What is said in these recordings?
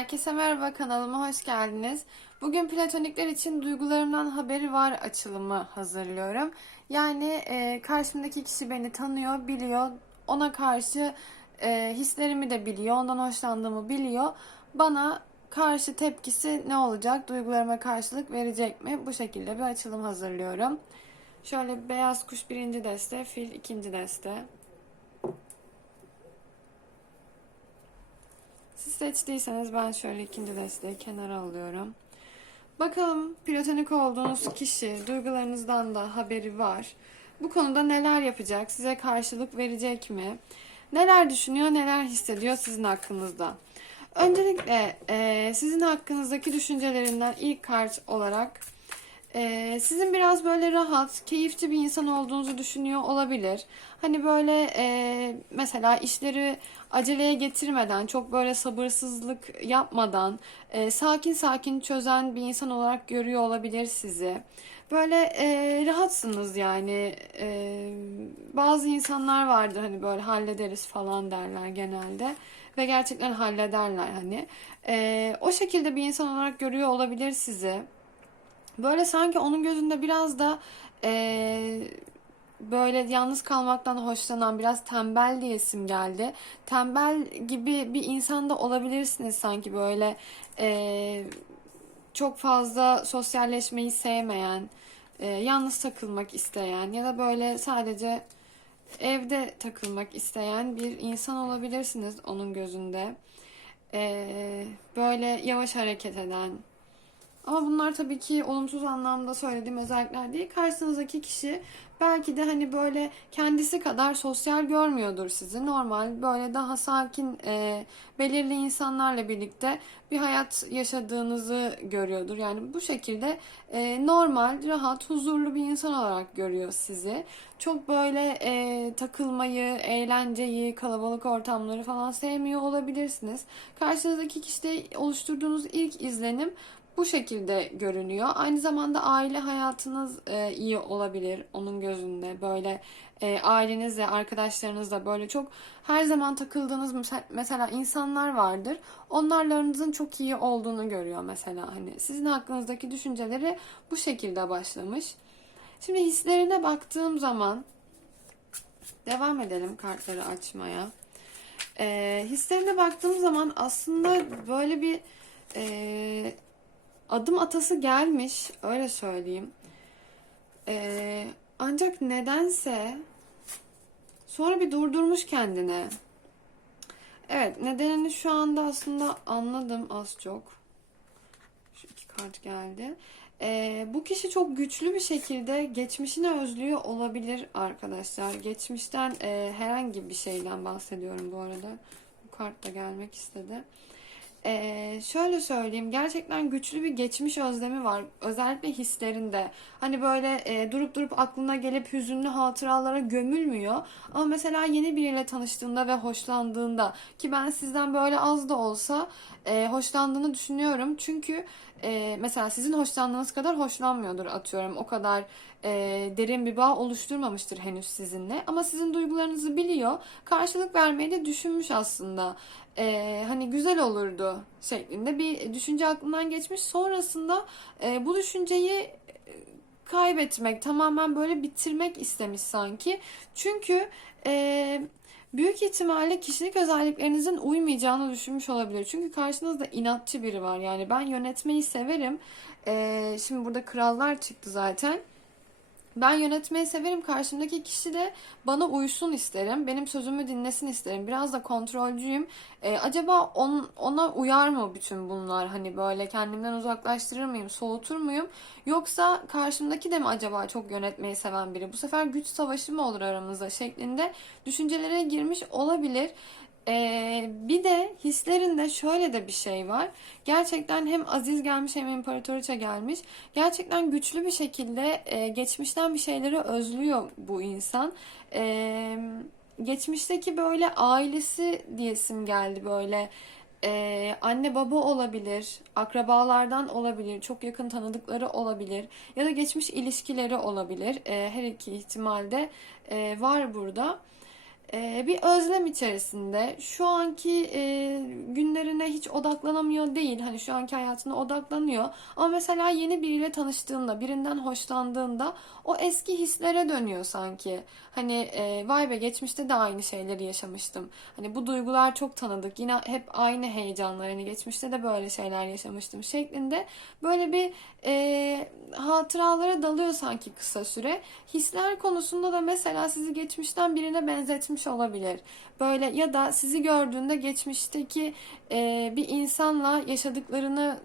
Herkese merhaba kanalıma hoş geldiniz. Bugün platonikler için duygularımdan haberi var açılımı hazırlıyorum. Yani e, karşımdaki kişi beni tanıyor, biliyor. Ona karşı e, hislerimi de biliyor, ondan hoşlandığımı biliyor. Bana karşı tepkisi ne olacak, duygularıma karşılık verecek mi? Bu şekilde bir açılım hazırlıyorum. Şöyle beyaz kuş birinci deste, fil ikinci deste. Siz seçtiyseniz ben şöyle ikinci desteği kenara alıyorum. Bakalım platonik olduğunuz kişi duygularınızdan da haberi var. Bu konuda neler yapacak? Size karşılık verecek mi? Neler düşünüyor, neler hissediyor sizin hakkınızda? Öncelikle e, sizin hakkınızdaki düşüncelerinden ilk kart olarak e, sizin biraz böyle rahat, keyifçi bir insan olduğunuzu düşünüyor olabilir. Hani böyle e, mesela işleri aceleye getirmeden, çok böyle sabırsızlık yapmadan, e, sakin sakin çözen bir insan olarak görüyor olabilir sizi. Böyle e, rahatsınız yani. E, bazı insanlar vardır hani böyle hallederiz falan derler genelde. Ve gerçekten hallederler hani. E, o şekilde bir insan olarak görüyor olabilir sizi. Böyle sanki onun gözünde biraz da e, böyle yalnız kalmaktan hoşlanan biraz tembel diye isim geldi. Tembel gibi bir insan da olabilirsiniz sanki böyle e, çok fazla sosyalleşmeyi sevmeyen, e, yalnız takılmak isteyen ya da böyle sadece evde takılmak isteyen bir insan olabilirsiniz onun gözünde. E, böyle yavaş hareket eden, ama bunlar tabii ki olumsuz anlamda söylediğim özellikler değil. Karşınızdaki kişi belki de hani böyle kendisi kadar sosyal görmüyordur sizi. Normal böyle daha sakin e, belirli insanlarla birlikte bir hayat yaşadığınızı görüyordur. Yani bu şekilde e, normal, rahat, huzurlu bir insan olarak görüyor sizi. Çok böyle e, takılmayı, eğlenceyi, kalabalık ortamları falan sevmiyor olabilirsiniz. Karşınızdaki kişide oluşturduğunuz ilk izlenim bu şekilde görünüyor. Aynı zamanda aile hayatınız e, iyi olabilir onun gözünde. Böyle e, ailenizle, arkadaşlarınızla böyle çok her zaman takıldığınız mesela insanlar vardır. Onlarla aranızın çok iyi olduğunu görüyor mesela. Hani sizin hakkınızdaki düşünceleri bu şekilde başlamış. Şimdi hislerine baktığım zaman devam edelim kartları açmaya. E, hislerine baktığım zaman aslında böyle bir e, adım atası gelmiş öyle söyleyeyim. Ee, ancak nedense sonra bir durdurmuş kendini. Evet nedenini şu anda aslında anladım az çok. Şu iki kart geldi. Ee, bu kişi çok güçlü bir şekilde geçmişini özlüyor olabilir arkadaşlar. Geçmişten e, herhangi bir şeyden bahsediyorum bu arada. Bu kart da gelmek istedi. Ee, şöyle söyleyeyim gerçekten güçlü bir geçmiş özlemi var özellikle hislerinde. Hani böyle e, durup durup aklına gelip hüzünlü hatıralara gömülmüyor. Ama mesela yeni biriyle tanıştığında ve hoşlandığında ki ben sizden böyle az da olsa e, hoşlandığını düşünüyorum. Çünkü e, mesela sizin hoşlandığınız kadar hoşlanmıyordur atıyorum. O kadar e, derin bir bağ oluşturmamıştır henüz sizinle. Ama sizin duygularınızı biliyor karşılık vermeyi de düşünmüş aslında e, hani güzel olurdu şeklinde bir düşünce aklından geçmiş. Sonrasında e, bu düşünceyi kaybetmek, tamamen böyle bitirmek istemiş sanki. Çünkü e, büyük ihtimalle kişilik özelliklerinizin uymayacağını düşünmüş olabilir. Çünkü karşınızda inatçı biri var. Yani ben yönetmeyi severim. E, şimdi burada krallar çıktı zaten. Ben yönetmeyi severim. Karşımdaki kişi de bana uysun isterim. Benim sözümü dinlesin isterim. Biraz da kontrolcüyüm. Ee, acaba on, ona uyar mı bütün bunlar? Hani böyle kendimden uzaklaştırır mıyım? Soğutur muyum? Yoksa karşımdaki de mi acaba çok yönetmeyi seven biri? Bu sefer güç savaşı mı olur aramızda şeklinde düşüncelere girmiş olabilir. Ee, bir de hislerinde şöyle de bir şey var. Gerçekten hem Aziz gelmiş hem İmparatoriçe gelmiş. Gerçekten güçlü bir şekilde e, geçmişten bir şeyleri özlüyor bu insan. E, geçmişteki böyle ailesi diyesim geldi böyle. Ee, anne baba olabilir, akrabalardan olabilir, çok yakın tanıdıkları olabilir ya da geçmiş ilişkileri olabilir. Ee, her iki ihtimalde e, var burada. E, bir özlem içerisinde şu anki e, günlerine hiç odaklanamıyor değil. Hani şu anki hayatına odaklanıyor. Ama mesela yeni biriyle tanıştığında, birinden hoşlandığında o eski hislere dönüyor sanki. Hani e, vay be geçmişte de aynı şeyleri yaşamıştım. Hani bu duygular çok tanıdık. Yine hep aynı heyecanlar. Hani geçmişte de böyle şeyler yaşamıştım şeklinde. Böyle bir e, hatıralara dalıyor sanki kısa süre. Hisler konusunda da mesela sizi geçmişten birine benzetmiş olabilir. Böyle ya da sizi gördüğünde geçmişteki e, bir insanla yaşadıklarını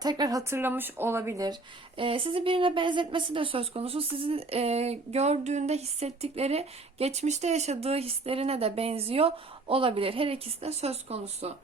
tekrar hatırlamış olabilir. E, sizi birine benzetmesi de söz konusu. Sizi e, gördüğünde hissettikleri geçmişte yaşadığı hislerine de benziyor olabilir. Her ikisi de söz konusu.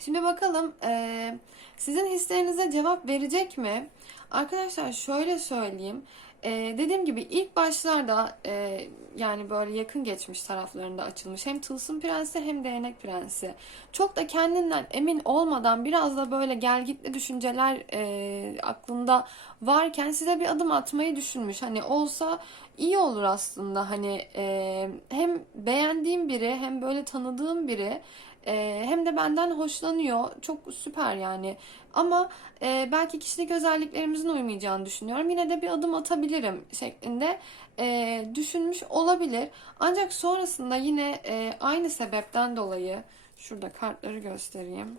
Şimdi bakalım e, sizin hislerinize cevap verecek mi? Arkadaşlar şöyle söyleyeyim. E, dediğim gibi ilk başlarda e, yani böyle yakın geçmiş taraflarında açılmış hem Tılsım Prensi hem Değnek Prensi. Çok da kendinden emin olmadan biraz da böyle gelgitli düşünceler e, aklında varken size bir adım atmayı düşünmüş. Hani olsa iyi olur aslında. Hani e, hem beğendiğim biri hem böyle tanıdığım biri e, hem de benden hoşlanıyor. Çok süper yani. Ama e, belki kişilik özelliklerimizin uymayacağını düşünüyorum. Yine de bir adım atabilirim şeklinde e, düşünmüş olabilir. Ancak sonrasında yine e, aynı sebepten dolayı şurada kartları göstereyim.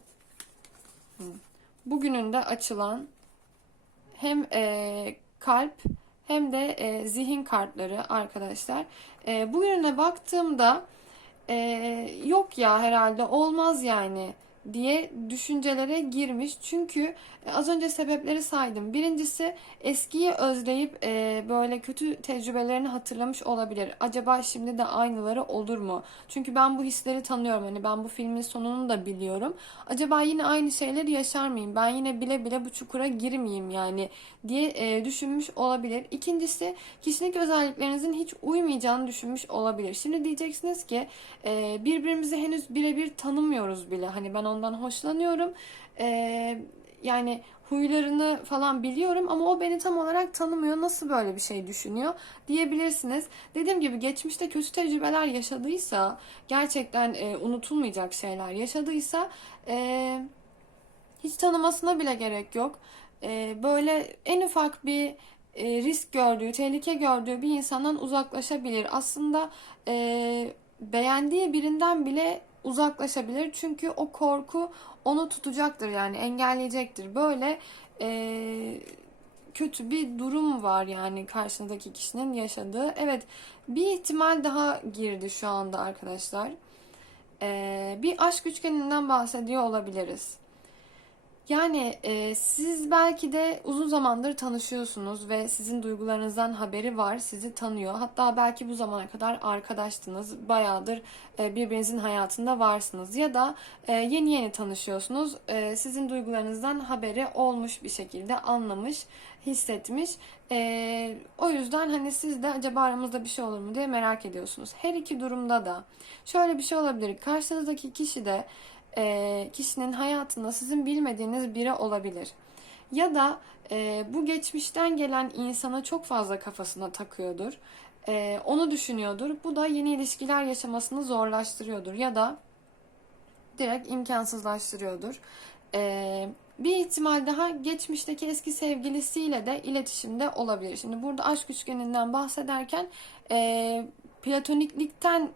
Bugünün de açılan hem e, kalp hem de e, zihin kartları arkadaşlar. E, bugününe baktığımda e, yok ya herhalde olmaz yani diye düşüncelere girmiş. Çünkü e, az önce sebepleri saydım. Birincisi eskiyi özleyip e, böyle kötü tecrübelerini hatırlamış olabilir. Acaba şimdi de aynıları olur mu? Çünkü ben bu hisleri tanıyorum. Hani ben bu filmin sonunu da biliyorum. Acaba yine aynı şeyleri yaşar mıyım? Ben yine bile bile bu çukura girmeyeyim yani diye e, düşünmüş olabilir. İkincisi kişilik özelliklerinizin hiç uymayacağını düşünmüş olabilir. Şimdi diyeceksiniz ki e, birbirimizi henüz birebir tanımıyoruz bile. Hani ben ondan hoşlanıyorum. E, yani huylarını falan biliyorum ama o beni tam olarak tanımıyor. Nasıl böyle bir şey düşünüyor diyebilirsiniz. Dediğim gibi geçmişte kötü tecrübeler yaşadıysa, gerçekten e, unutulmayacak şeyler yaşadıysa e, hiç tanımasına bile gerek yok. E, böyle en ufak bir e, risk gördüğü, tehlike gördüğü bir insandan uzaklaşabilir. Aslında e, beğendiği birinden bile uzaklaşabilir. Çünkü o korku onu tutacaktır yani engelleyecektir. Böyle e, kötü bir durum var yani karşındaki kişinin yaşadığı. Evet bir ihtimal daha girdi şu anda arkadaşlar. E, bir aşk üçgeninden bahsediyor olabiliriz. Yani e, siz belki de uzun zamandır tanışıyorsunuz ve sizin duygularınızdan haberi var, sizi tanıyor. Hatta belki bu zamana kadar arkadaştınız, bayağıdır e, birbirinizin hayatında varsınız. Ya da e, yeni yeni tanışıyorsunuz, e, sizin duygularınızdan haberi olmuş bir şekilde anlamış, hissetmiş. E, o yüzden hani siz de acaba aramızda bir şey olur mu diye merak ediyorsunuz. Her iki durumda da şöyle bir şey olabilir. Karşınızdaki kişi de e, kişinin hayatında sizin bilmediğiniz biri olabilir. Ya da e, bu geçmişten gelen insana çok fazla kafasına takıyordur. E, onu düşünüyordur. Bu da yeni ilişkiler yaşamasını zorlaştırıyordur. Ya da direkt imkansızlaştırıyordur. E, bir ihtimal daha geçmişteki eski sevgilisiyle de iletişimde olabilir. Şimdi burada aşk üçgeninden bahsederken e, platoniklikten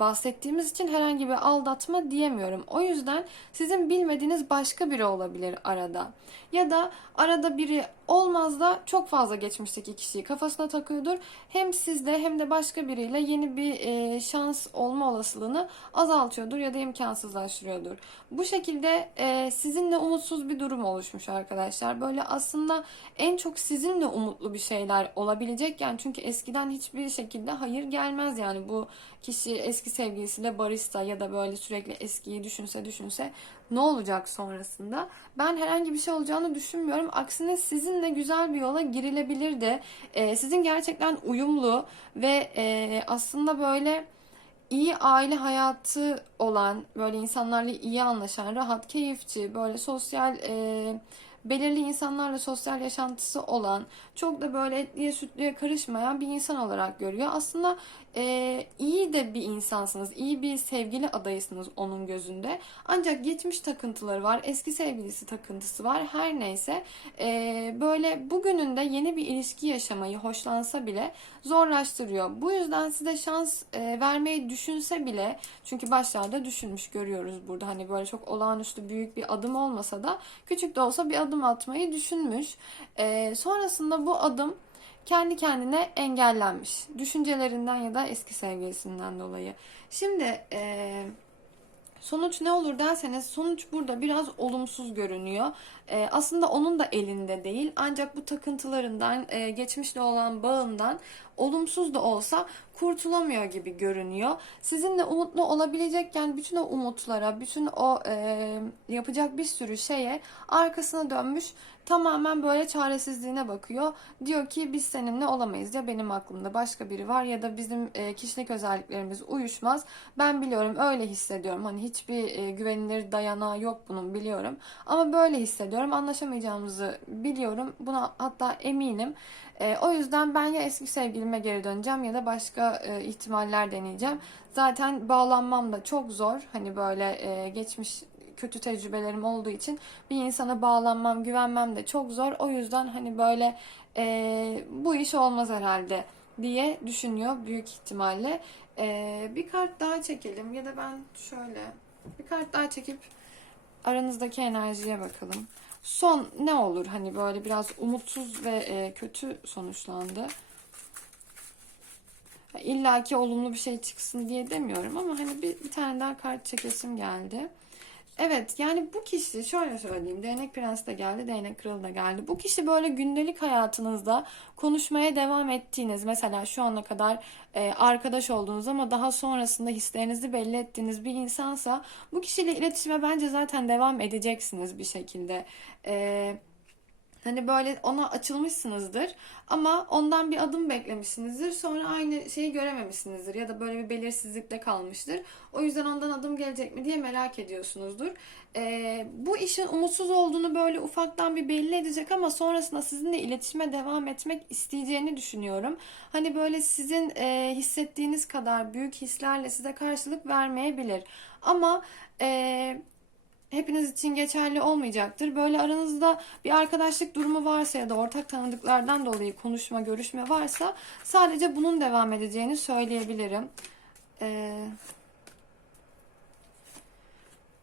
bahsettiğimiz için herhangi bir aldatma diyemiyorum. O yüzden sizin bilmediğiniz başka biri olabilir arada. Ya da arada biri olmaz da çok fazla geçmişteki kişiyi kafasına takıyordur. Hem sizde hem de başka biriyle yeni bir e, şans olma olasılığını azaltıyordur ya da imkansızlaştırıyordur. Bu şekilde e, sizinle umutsuz bir durum oluşmuş arkadaşlar. Böyle aslında en çok sizinle umutlu bir şeyler olabilecek yani çünkü eskiden hiçbir şekilde hayır gelmez yani bu kişi eski sevgilisiyle barista ya da böyle sürekli eskiyi düşünse düşünse ne olacak sonrasında? Ben herhangi bir şey olacağını düşünmüyorum. Aksine sizinle güzel bir yola girilebilir de e, sizin gerçekten uyumlu ve e, aslında böyle iyi aile hayatı olan, böyle insanlarla iyi anlaşan, rahat, keyifçi, böyle sosyal e, belirli insanlarla sosyal yaşantısı olan, çok da böyle etliye sütlüye karışmayan bir insan olarak görüyor. Aslında e, iyi de bir insansınız. iyi bir sevgili adayısınız onun gözünde. Ancak geçmiş takıntıları var. Eski sevgilisi takıntısı var. Her neyse e, böyle bugününde yeni bir ilişki yaşamayı hoşlansa bile zorlaştırıyor. Bu yüzden size şans e, vermeyi düşünse bile çünkü başlarda düşünmüş görüyoruz burada. Hani böyle çok olağanüstü büyük bir adım olmasa da küçük de olsa bir adım atmayı düşünmüş. E, sonrasında bu adım kendi kendine engellenmiş. Düşüncelerinden ya da eski sevgilisinden dolayı. Şimdi e, sonuç ne olur derseniz sonuç burada biraz olumsuz görünüyor. E, aslında onun da elinde değil ancak bu takıntılarından, e, geçmişle olan bağından olumsuz da olsa kurtulamıyor gibi görünüyor. Sizinle umutlu olabilecekken bütün o umutlara, bütün o e, yapacak bir sürü şeye arkasına dönmüş tamamen böyle çaresizliğine bakıyor. Diyor ki biz seninle olamayız ya benim aklımda başka biri var ya da bizim e, kişilik özelliklerimiz uyuşmaz. Ben biliyorum öyle hissediyorum. Hani hiçbir e, güvenilir dayanağı yok bunun biliyorum. Ama böyle hissediyorum. Anlaşamayacağımızı biliyorum. Buna hatta eminim. E, o yüzden ben ya eski sevgilime geri döneceğim ya da başka e, ihtimaller deneyeceğim. Zaten bağlanmam da çok zor. Hani böyle e, geçmiş kötü tecrübelerim olduğu için bir insana bağlanmam, güvenmem de çok zor. O yüzden hani böyle e, bu iş olmaz herhalde diye düşünüyor büyük ihtimalle. E, bir kart daha çekelim ya da ben şöyle bir kart daha çekip aranızdaki enerjiye bakalım. Son ne olur hani böyle biraz umutsuz ve e, kötü sonuçlandı. İlla ki olumlu bir şey çıksın diye demiyorum ama hani bir, bir tane daha kart çekesim geldi. Evet yani bu kişi şöyle söyleyeyim değnek prensi de geldi değnek kralı da geldi. Bu kişi böyle gündelik hayatınızda konuşmaya devam ettiğiniz mesela şu ana kadar e, arkadaş olduğunuz ama daha sonrasında hislerinizi belli ettiğiniz bir insansa bu kişiyle iletişime bence zaten devam edeceksiniz bir şekilde. Eee Hani böyle ona açılmışsınızdır ama ondan bir adım beklemişsinizdir. Sonra aynı şeyi görememişsinizdir ya da böyle bir belirsizlikte kalmıştır. O yüzden ondan adım gelecek mi diye merak ediyorsunuzdur. Ee, bu işin umutsuz olduğunu böyle ufaktan bir belli edecek ama sonrasında sizinle iletişime devam etmek isteyeceğini düşünüyorum. Hani böyle sizin e, hissettiğiniz kadar büyük hislerle size karşılık vermeyebilir. Ama... E, hepiniz için geçerli olmayacaktır. Böyle aranızda bir arkadaşlık durumu varsa ya da ortak tanıdıklardan dolayı konuşma, görüşme varsa sadece bunun devam edeceğini söyleyebilirim. Ee,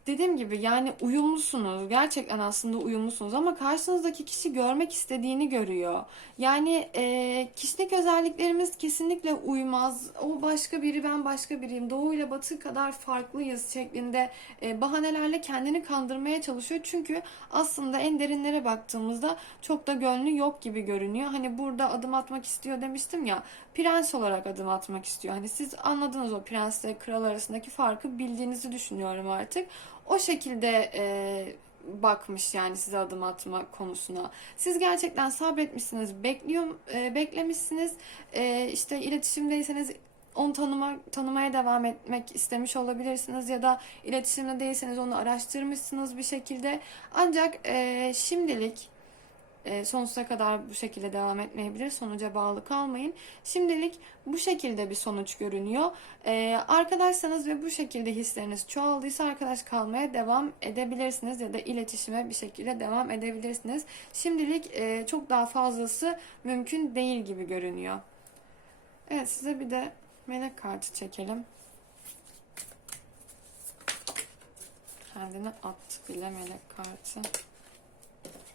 dediğim gibi yani uyumlusunuz. Gerçekten aslında uyumlusunuz ama karşınızdaki kişi görmek istediğini görüyor. Yani e, kişilik özelliklerimiz kesinlikle uymaz. O başka biri ben başka biriyim. Doğu ile batı kadar farklıyız şeklinde e, bahanelerle kendini kandırmaya çalışıyor. Çünkü aslında en derinlere baktığımızda çok da gönlü yok gibi görünüyor. Hani burada adım atmak istiyor demiştim ya. Prens olarak adım atmak istiyor. Hani siz anladınız o prensle kral arasındaki farkı bildiğinizi düşünüyorum artık o şekilde e, bakmış yani size adım atma konusuna. Siz gerçekten sabretmişsiniz, bekliyor, e, beklemişsiniz. E, işte iletişimdeyseniz onu tanıma, tanımaya devam etmek istemiş olabilirsiniz ya da iletişimde değilseniz onu araştırmışsınız bir şekilde. Ancak e, şimdilik e, sonsuza kadar bu şekilde devam etmeyebilir. Sonuca bağlı kalmayın. Şimdilik bu şekilde bir sonuç görünüyor. E, arkadaşsanız ve bu şekilde hisleriniz çoğaldıysa arkadaş kalmaya devam edebilirsiniz ya da iletişime bir şekilde devam edebilirsiniz. Şimdilik e, çok daha fazlası mümkün değil gibi görünüyor. Evet size bir de melek kartı çekelim. Kendini attı bile melek kartı.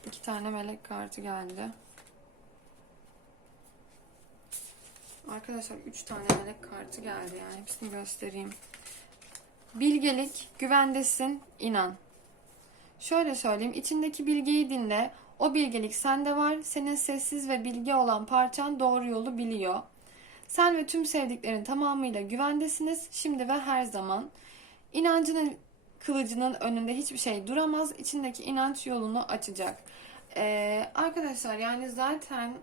İki tane melek kartı geldi. Arkadaşlar üç tane melek kartı geldi yani hepsini göstereyim. Bilgelik, güvendesin, inan. Şöyle söyleyeyim, içindeki bilgiyi dinle. O bilgelik sende var. Senin sessiz ve bilgi olan parçan doğru yolu biliyor. Sen ve tüm sevdiklerin tamamıyla güvendesiniz. Şimdi ve her zaman. İnancının kılıcının önünde hiçbir şey duramaz. İçindeki inanç yolunu açacak. Ee, arkadaşlar yani zaten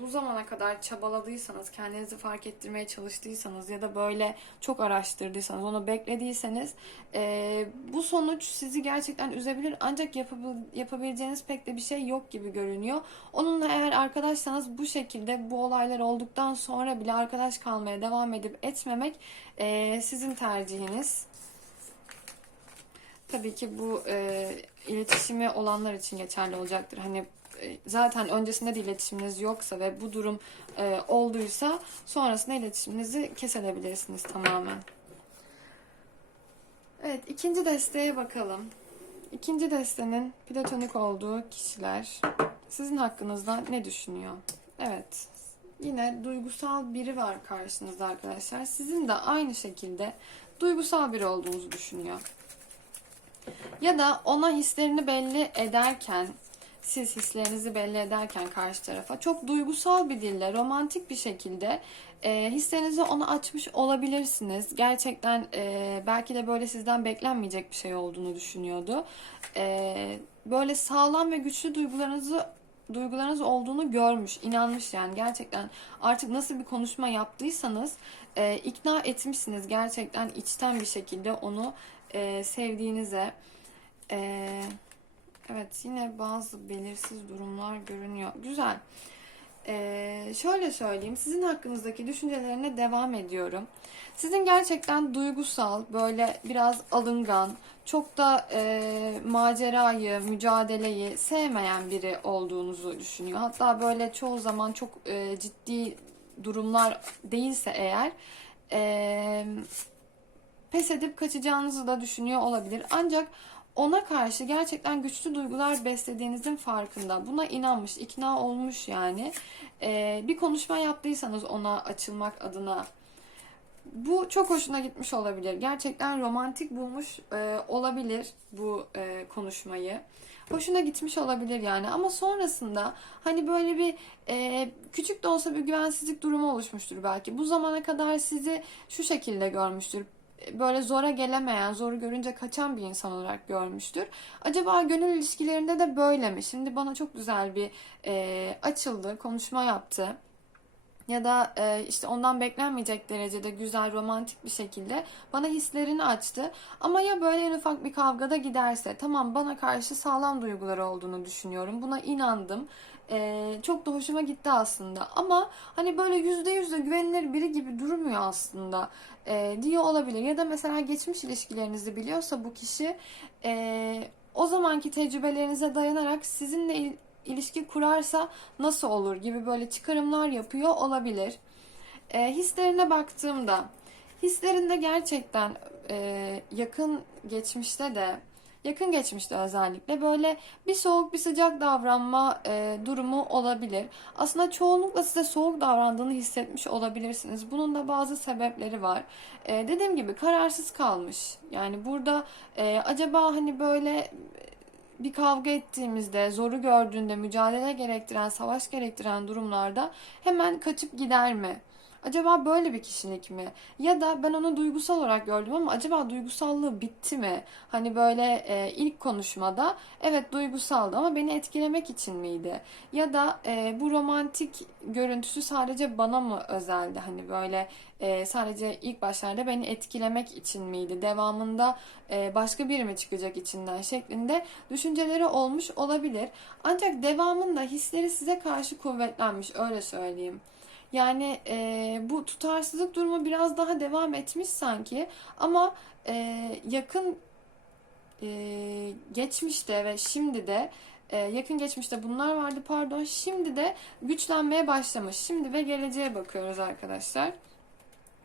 bu zamana kadar çabaladıysanız, kendinizi fark ettirmeye çalıştıysanız ya da böyle çok araştırdıysanız, onu beklediyseniz e, bu sonuç sizi gerçekten üzebilir. Ancak yapabil- yapabileceğiniz pek de bir şey yok gibi görünüyor. Onunla eğer arkadaşsanız bu şekilde bu olaylar olduktan sonra bile arkadaş kalmaya devam edip etmemek e, sizin tercihiniz. Tabii ki bu e, iletişimi olanlar için geçerli olacaktır. Hani e, zaten öncesinde de iletişiminiz yoksa ve bu durum e, olduysa sonrasında iletişiminizi kesebilirsiniz tamamen. Evet, ikinci desteğe bakalım. İkinci destenin platonik olduğu kişiler sizin hakkınızda ne düşünüyor? Evet, yine duygusal biri var karşınızda arkadaşlar. Sizin de aynı şekilde duygusal biri olduğunuzu düşünüyor. Ya da ona hislerini belli ederken, siz hislerinizi belli ederken karşı tarafa çok duygusal bir dille, romantik bir şekilde e, hislerinizi ona açmış olabilirsiniz. Gerçekten e, belki de böyle sizden beklenmeyecek bir şey olduğunu düşünüyordu. E, böyle sağlam ve güçlü duygularınızı duygularınız olduğunu görmüş, inanmış yani gerçekten artık nasıl bir konuşma yaptıysanız e, ikna etmişsiniz gerçekten içten bir şekilde onu e, sevdiğinize. E, evet yine bazı belirsiz durumlar görünüyor. Güzel. E, şöyle söyleyeyim sizin hakkınızdaki düşüncelerine devam ediyorum. Sizin gerçekten duygusal, böyle biraz alıngan, çok da e, macerayı, mücadeleyi sevmeyen biri olduğunuzu düşünüyor. Hatta böyle çoğu zaman çok e, ciddi durumlar değilse eğer e, pes edip kaçacağınızı da düşünüyor olabilir. Ancak ona karşı gerçekten güçlü duygular beslediğinizin farkında. Buna inanmış, ikna olmuş yani. E, bir konuşma yaptıysanız ona açılmak adına bu çok hoşuna gitmiş olabilir. Gerçekten romantik bulmuş e, olabilir bu e, konuşmayı. Hoşuna gitmiş olabilir yani ama sonrasında hani böyle bir e, küçük de olsa bir güvensizlik durumu oluşmuştur belki. Bu zamana kadar sizi şu şekilde görmüştür. Böyle zora gelemeyen, zoru görünce kaçan bir insan olarak görmüştür. Acaba gönül ilişkilerinde de böyle mi? Şimdi bana çok güzel bir e, açıldı, konuşma yaptı ya da e, işte ondan beklenmeyecek derecede güzel romantik bir şekilde bana hislerini açtı. Ama ya böyle en ufak bir kavgada giderse tamam bana karşı sağlam duyguları olduğunu düşünüyorum. Buna inandım. E, çok da hoşuma gitti aslında. Ama hani böyle yüzde yüzde güvenilir biri gibi durmuyor aslında e, diyor olabilir. Ya da mesela geçmiş ilişkilerinizi biliyorsa bu kişi e, o zamanki tecrübelerinize dayanarak sizinle il- ilişki kurarsa nasıl olur gibi böyle çıkarımlar yapıyor olabilir. E, hislerine baktığımda hislerinde gerçekten e, yakın geçmişte de yakın geçmişte özellikle böyle bir soğuk bir sıcak davranma e, durumu olabilir. Aslında çoğunlukla size soğuk davrandığını hissetmiş olabilirsiniz. Bunun da bazı sebepleri var. E, dediğim gibi kararsız kalmış. Yani burada e, acaba hani böyle bir kavga ettiğimizde, zoru gördüğünde, mücadele gerektiren, savaş gerektiren durumlarda hemen kaçıp gider mi? Acaba böyle bir kişilik mi? Ya da ben onu duygusal olarak gördüm ama acaba duygusallığı bitti mi? Hani böyle e, ilk konuşmada evet duygusaldı ama beni etkilemek için miydi? Ya da e, bu romantik görüntüsü sadece bana mı özeldi? Hani böyle e, sadece ilk başlarda beni etkilemek için miydi? Devamında e, başka biri mi çıkacak içinden şeklinde düşünceleri olmuş olabilir. Ancak devamında hisleri size karşı kuvvetlenmiş öyle söyleyeyim. Yani e, bu tutarsızlık durumu biraz daha devam etmiş sanki ama e, yakın e, geçmişte ve şimdi de e, yakın geçmişte bunlar vardı pardon şimdi de güçlenmeye başlamış. Şimdi ve geleceğe bakıyoruz arkadaşlar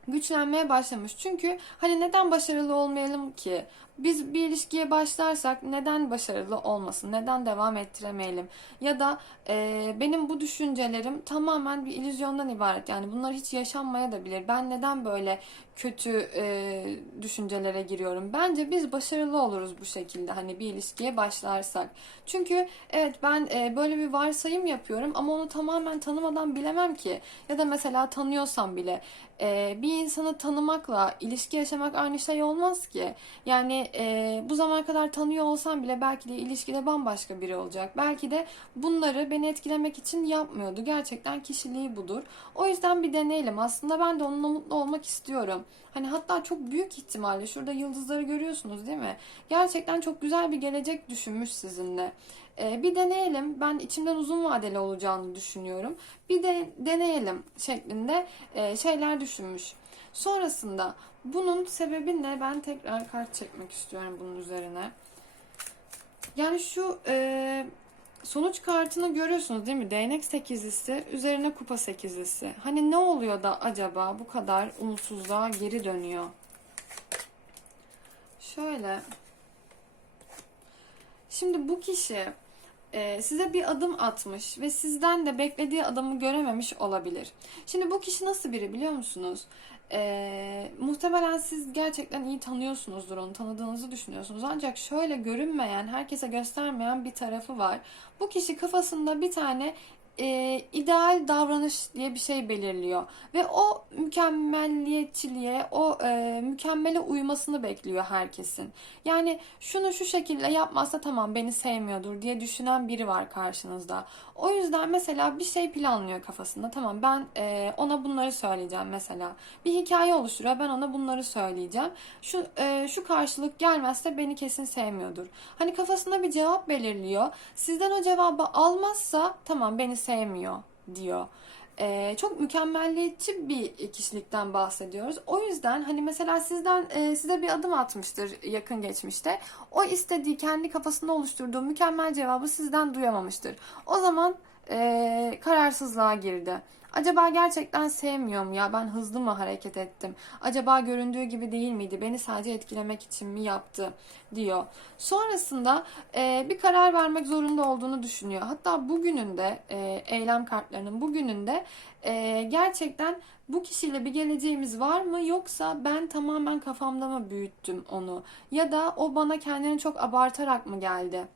güçlenmeye başlamış. Çünkü hani neden başarılı olmayalım ki? Biz bir ilişkiye başlarsak neden başarılı olmasın? Neden devam ettiremeyelim? Ya da e, benim bu düşüncelerim tamamen bir illüzyondan ibaret. Yani bunlar hiç yaşanmaya da bilir. Ben neden böyle kötü e, düşüncelere giriyorum? Bence biz başarılı oluruz bu şekilde hani bir ilişkiye başlarsak. Çünkü evet ben e, böyle bir varsayım yapıyorum ama onu tamamen tanımadan bilemem ki. Ya da mesela tanıyorsam bile e, bir insanı tanımakla ilişki yaşamak aynı şey olmaz ki. Yani e, bu zamana kadar tanıyor olsam bile belki de ilişkide bambaşka biri olacak. Belki de bunları beni etkilemek için yapmıyordu. Gerçekten kişiliği budur. O yüzden bir deneyelim. Aslında ben de onunla mutlu olmak istiyorum. Hani hatta çok büyük ihtimalle şurada yıldızları görüyorsunuz değil mi? Gerçekten çok güzel bir gelecek düşünmüş sizinle. Ee, bir deneyelim. Ben içimden uzun vadeli olacağını düşünüyorum. Bir de deneyelim şeklinde e, şeyler düşünmüş. Sonrasında bunun sebebi ne? Ben tekrar kart çekmek istiyorum bunun üzerine. Yani şu e, sonuç kartını görüyorsunuz değil mi? Değnek sekizlisi, üzerine kupa sekizlisi. Hani ne oluyor da acaba bu kadar umutsuzluğa geri dönüyor? Şöyle. Şimdi bu kişi e, size bir adım atmış ve sizden de beklediği adımı görememiş olabilir. Şimdi bu kişi nasıl biri biliyor musunuz? E, muhtemelen siz gerçekten iyi tanıyorsunuzdur onu, tanıdığınızı düşünüyorsunuz. Ancak şöyle görünmeyen, herkese göstermeyen bir tarafı var. Bu kişi kafasında bir tane e, ideal davranış diye bir şey belirliyor ve o mükemmelliyetçiliğe, o e, mükemmele uymasını bekliyor herkesin. Yani şunu şu şekilde yapmazsa tamam beni sevmiyordur diye düşünen biri var karşınızda. O yüzden mesela bir şey planlıyor kafasında. Tamam ben e, ona bunları söyleyeceğim mesela. Bir hikaye oluşturuyor. Ben ona bunları söyleyeceğim. Şu e, şu karşılık gelmezse beni kesin sevmiyordur. Hani kafasında bir cevap belirliyor. Sizden o cevabı almazsa tamam beni sevmiyor diyor. Ee, çok mükemmelliyetçi bir kişilikten bahsediyoruz. O yüzden hani mesela sizden e, size bir adım atmıştır yakın geçmişte. O istediği kendi kafasında oluşturduğu mükemmel cevabı sizden duyamamıştır. O zaman e, kararsızlığa girdi. Acaba gerçekten sevmiyor mu ya? Ben hızlı mı hareket ettim? Acaba göründüğü gibi değil miydi? Beni sadece etkilemek için mi yaptı? diyor. Sonrasında e, bir karar vermek zorunda olduğunu düşünüyor. Hatta bugününde e, eylem kartlarının bugününde e, gerçekten bu kişiyle bir geleceğimiz var mı yoksa ben tamamen kafamda mı büyüttüm onu? Ya da o bana kendini çok abartarak mı geldi?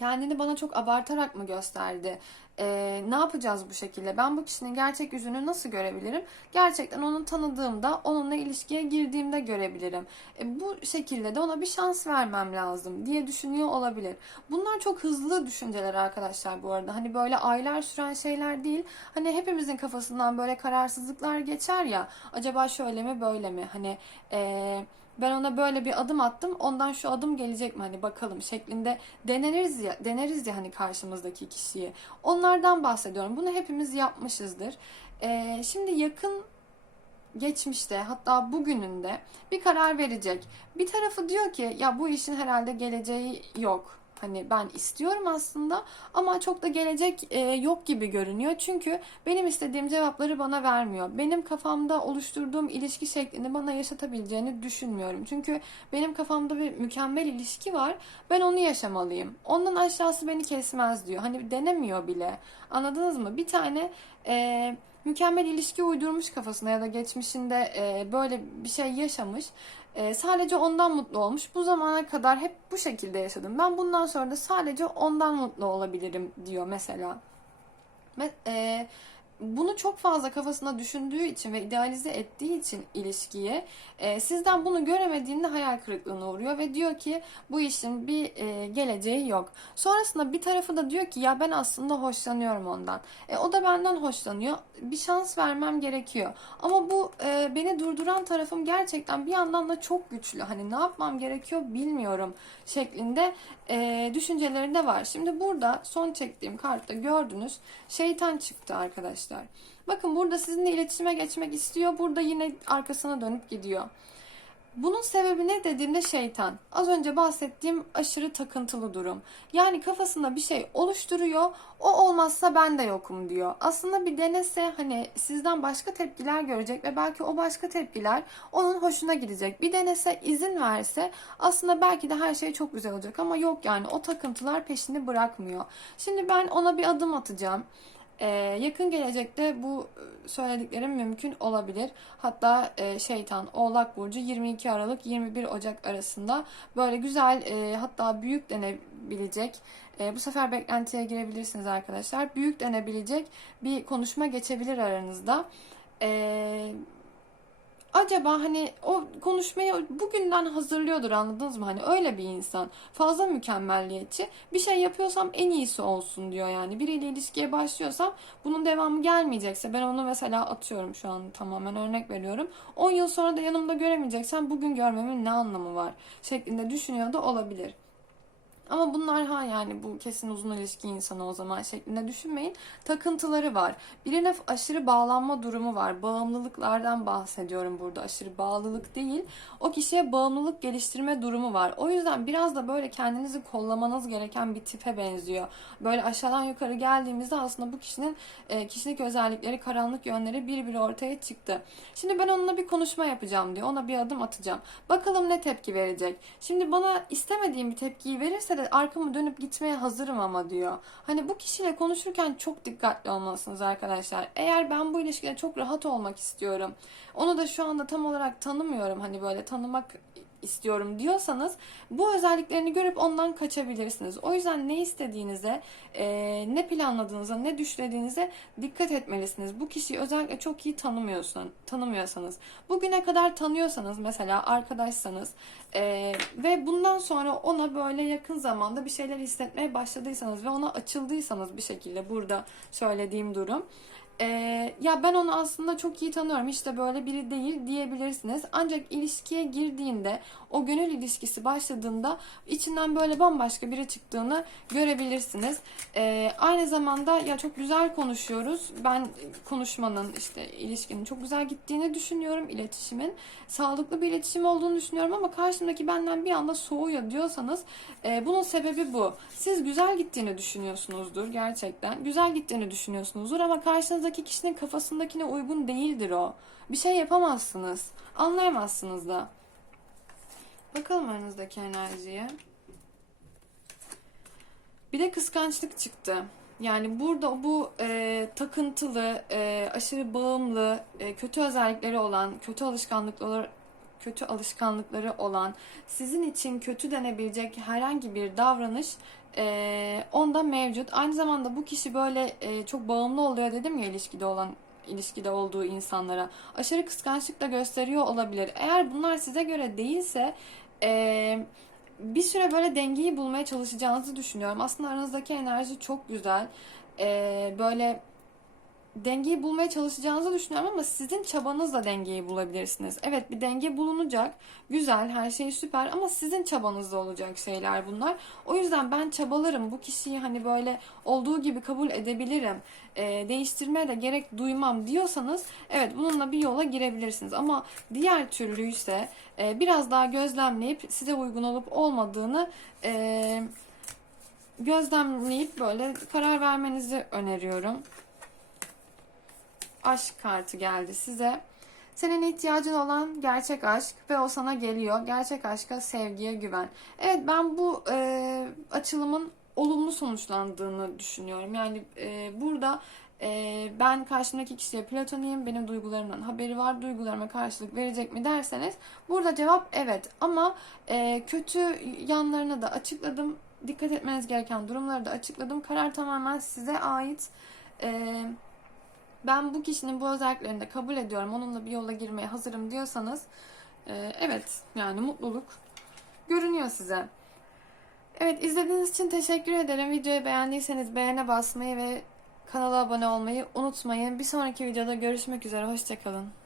Kendini bana çok abartarak mı gösterdi? Ee, ne yapacağız bu şekilde? Ben bu kişinin gerçek yüzünü nasıl görebilirim? Gerçekten onu tanıdığımda, onunla ilişkiye girdiğimde görebilirim. E, bu şekilde de ona bir şans vermem lazım diye düşünüyor olabilir. Bunlar çok hızlı düşünceler arkadaşlar bu arada. Hani böyle aylar süren şeyler değil. Hani hepimizin kafasından böyle kararsızlıklar geçer ya. Acaba şöyle mi böyle mi? Hani eee ben ona böyle bir adım attım. Ondan şu adım gelecek mi hani bakalım şeklinde deneriz ya, deneriz ya hani karşımızdaki kişiyi. Onlardan bahsediyorum. Bunu hepimiz yapmışızdır. Ee, şimdi yakın geçmişte hatta bugününde bir karar verecek. Bir tarafı diyor ki ya bu işin herhalde geleceği yok. Hani ben istiyorum aslında ama çok da gelecek e, yok gibi görünüyor. Çünkü benim istediğim cevapları bana vermiyor. Benim kafamda oluşturduğum ilişki şeklini bana yaşatabileceğini düşünmüyorum. Çünkü benim kafamda bir mükemmel ilişki var. Ben onu yaşamalıyım. Ondan aşağısı beni kesmez diyor. Hani denemiyor bile. Anladınız mı? Bir tane e, mükemmel ilişki uydurmuş kafasına ya da geçmişinde e, böyle bir şey yaşamış. E, sadece ondan mutlu olmuş. Bu zamana kadar hep bu şekilde yaşadım. Ben bundan sonra da sadece ondan mutlu olabilirim diyor mesela. E, bunu çok fazla kafasında düşündüğü için ve idealize ettiği için ilişkiye e, sizden bunu göremediğinde hayal kırıklığına uğruyor ve diyor ki bu işin bir e, geleceği yok. Sonrasında bir tarafı da diyor ki ya ben aslında hoşlanıyorum ondan. E, o da benden hoşlanıyor. Bir şans vermem gerekiyor. Ama bu e, beni durduran tarafım gerçekten bir yandan da çok güçlü. Hani ne yapmam gerekiyor bilmiyorum şeklinde e, düşünceleri de var. Şimdi burada son çektiğim kartta gördünüz şeytan çıktı arkadaşlar. Bakın burada sizinle iletişime geçmek istiyor. Burada yine arkasına dönüp gidiyor. Bunun sebebi ne dediğimde şeytan. Az önce bahsettiğim aşırı takıntılı durum. Yani kafasında bir şey oluşturuyor. O olmazsa ben de yokum diyor. Aslında bir denese hani sizden başka tepkiler görecek ve belki o başka tepkiler onun hoşuna gidecek. Bir denese izin verse aslında belki de her şey çok güzel olacak ama yok yani o takıntılar peşini bırakmıyor. Şimdi ben ona bir adım atacağım. Ee, yakın gelecekte bu e, söylediklerim mümkün olabilir. Hatta e, şeytan Oğlak Burcu 22 Aralık 21 Ocak arasında böyle güzel e, hatta büyük denebilecek e, bu sefer beklentiye girebilirsiniz arkadaşlar. Büyük denebilecek bir konuşma geçebilir aranızda. E, acaba hani o konuşmayı bugünden hazırlıyordur anladınız mı? Hani öyle bir insan. Fazla mükemmelliyetçi. Bir şey yapıyorsam en iyisi olsun diyor yani. Biriyle ilişkiye başlıyorsam bunun devamı gelmeyecekse ben onu mesela atıyorum şu an tamamen örnek veriyorum. 10 yıl sonra da yanımda göremeyeceksem bugün görmemin ne anlamı var şeklinde düşünüyor da olabilir. Ama bunlar ha yani bu kesin uzun ilişki insanı o zaman şeklinde düşünmeyin. Takıntıları var. Birine aşırı bağlanma durumu var. Bağımlılıklardan bahsediyorum burada. Aşırı bağlılık değil. O kişiye bağımlılık geliştirme durumu var. O yüzden biraz da böyle kendinizi kollamanız gereken bir tipe benziyor. Böyle aşağıdan yukarı geldiğimizde aslında bu kişinin e, kişilik özellikleri, karanlık yönleri bir bir ortaya çıktı. Şimdi ben onunla bir konuşma yapacağım diyor. Ona bir adım atacağım. Bakalım ne tepki verecek. Şimdi bana istemediğim bir tepkiyi verirse de arkamı dönüp gitmeye hazırım ama diyor. Hani bu kişiyle konuşurken çok dikkatli olmalısınız arkadaşlar. Eğer ben bu ilişkide çok rahat olmak istiyorum. Onu da şu anda tam olarak tanımıyorum. Hani böyle tanımak istiyorum diyorsanız bu özelliklerini görüp ondan kaçabilirsiniz. O yüzden ne istediğinize, e, ne planladığınıza, ne düşlediğinize dikkat etmelisiniz. Bu kişiyi özellikle çok iyi tanımıyorsan, tanımıyorsanız, bugüne kadar tanıyorsanız mesela arkadaşsanız e, ve bundan sonra ona böyle yakın zamanda bir şeyler hissetmeye başladıysanız ve ona açıldıysanız bir şekilde burada söylediğim durum ee, ya ben onu aslında çok iyi tanıyorum işte böyle biri değil diyebilirsiniz. Ancak ilişkiye girdiğinde o gönül ilişkisi başladığında içinden böyle bambaşka biri çıktığını görebilirsiniz. Ee, aynı zamanda ya çok güzel konuşuyoruz. Ben konuşmanın işte ilişkinin çok güzel gittiğini düşünüyorum. iletişimin sağlıklı bir iletişim olduğunu düşünüyorum ama karşımdaki benden bir anda soğuyor diyorsanız e, bunun sebebi bu. Siz güzel gittiğini düşünüyorsunuzdur gerçekten. Güzel gittiğini düşünüyorsunuzdur ama karşınızdaki kişinin kafasındakine uygun değildir o. Bir şey yapamazsınız. Anlayamazsınız da. Bakalım aranızdaki enerjiye. Bir de kıskançlık çıktı. Yani burada bu e, takıntılı, e, aşırı bağımlı, e, kötü özellikleri olan, kötü alışkanlıkları kötü alışkanlıkları olan, sizin için kötü denebilecek herhangi bir davranış e, onda mevcut. Aynı zamanda bu kişi böyle e, çok bağımlı oluyor dedim ya ilişkide olan ilişkide olduğu insanlara. Aşırı kıskançlık da gösteriyor olabilir. Eğer bunlar size göre değilse e, bir süre böyle dengeyi bulmaya çalışacağınızı düşünüyorum. Aslında aranızdaki enerji çok güzel. E, böyle dengeyi bulmaya çalışacağınızı düşünüyorum ama sizin çabanızla dengeyi bulabilirsiniz. Evet bir denge bulunacak. Güzel, her şey süper ama sizin çabanızla olacak şeyler bunlar. O yüzden ben çabalarım. Bu kişiyi hani böyle olduğu gibi kabul edebilirim. E, değiştirmeye de gerek duymam diyorsanız evet bununla bir yola girebilirsiniz. Ama diğer türlü ise e, biraz daha gözlemleyip size uygun olup olmadığını e, gözlemleyip böyle karar vermenizi öneriyorum aşk kartı geldi size. Senin ihtiyacın olan gerçek aşk ve o sana geliyor. Gerçek aşka, sevgiye güven. Evet ben bu e, açılımın olumlu sonuçlandığını düşünüyorum. Yani e, burada e, ben karşımdaki kişiye platoniyim, benim duygularımdan haberi var, duygularıma karşılık verecek mi derseniz burada cevap evet. Ama e, kötü yanlarını da açıkladım. Dikkat etmeniz gereken durumları da açıkladım. Karar tamamen size ait. Eee ben bu kişinin bu özelliklerini de kabul ediyorum, onunla bir yola girmeye hazırım diyorsanız e, evet yani mutluluk görünüyor size. Evet izlediğiniz için teşekkür ederim. Videoyu beğendiyseniz beğene basmayı ve kanala abone olmayı unutmayın. Bir sonraki videoda görüşmek üzere. Hoşçakalın.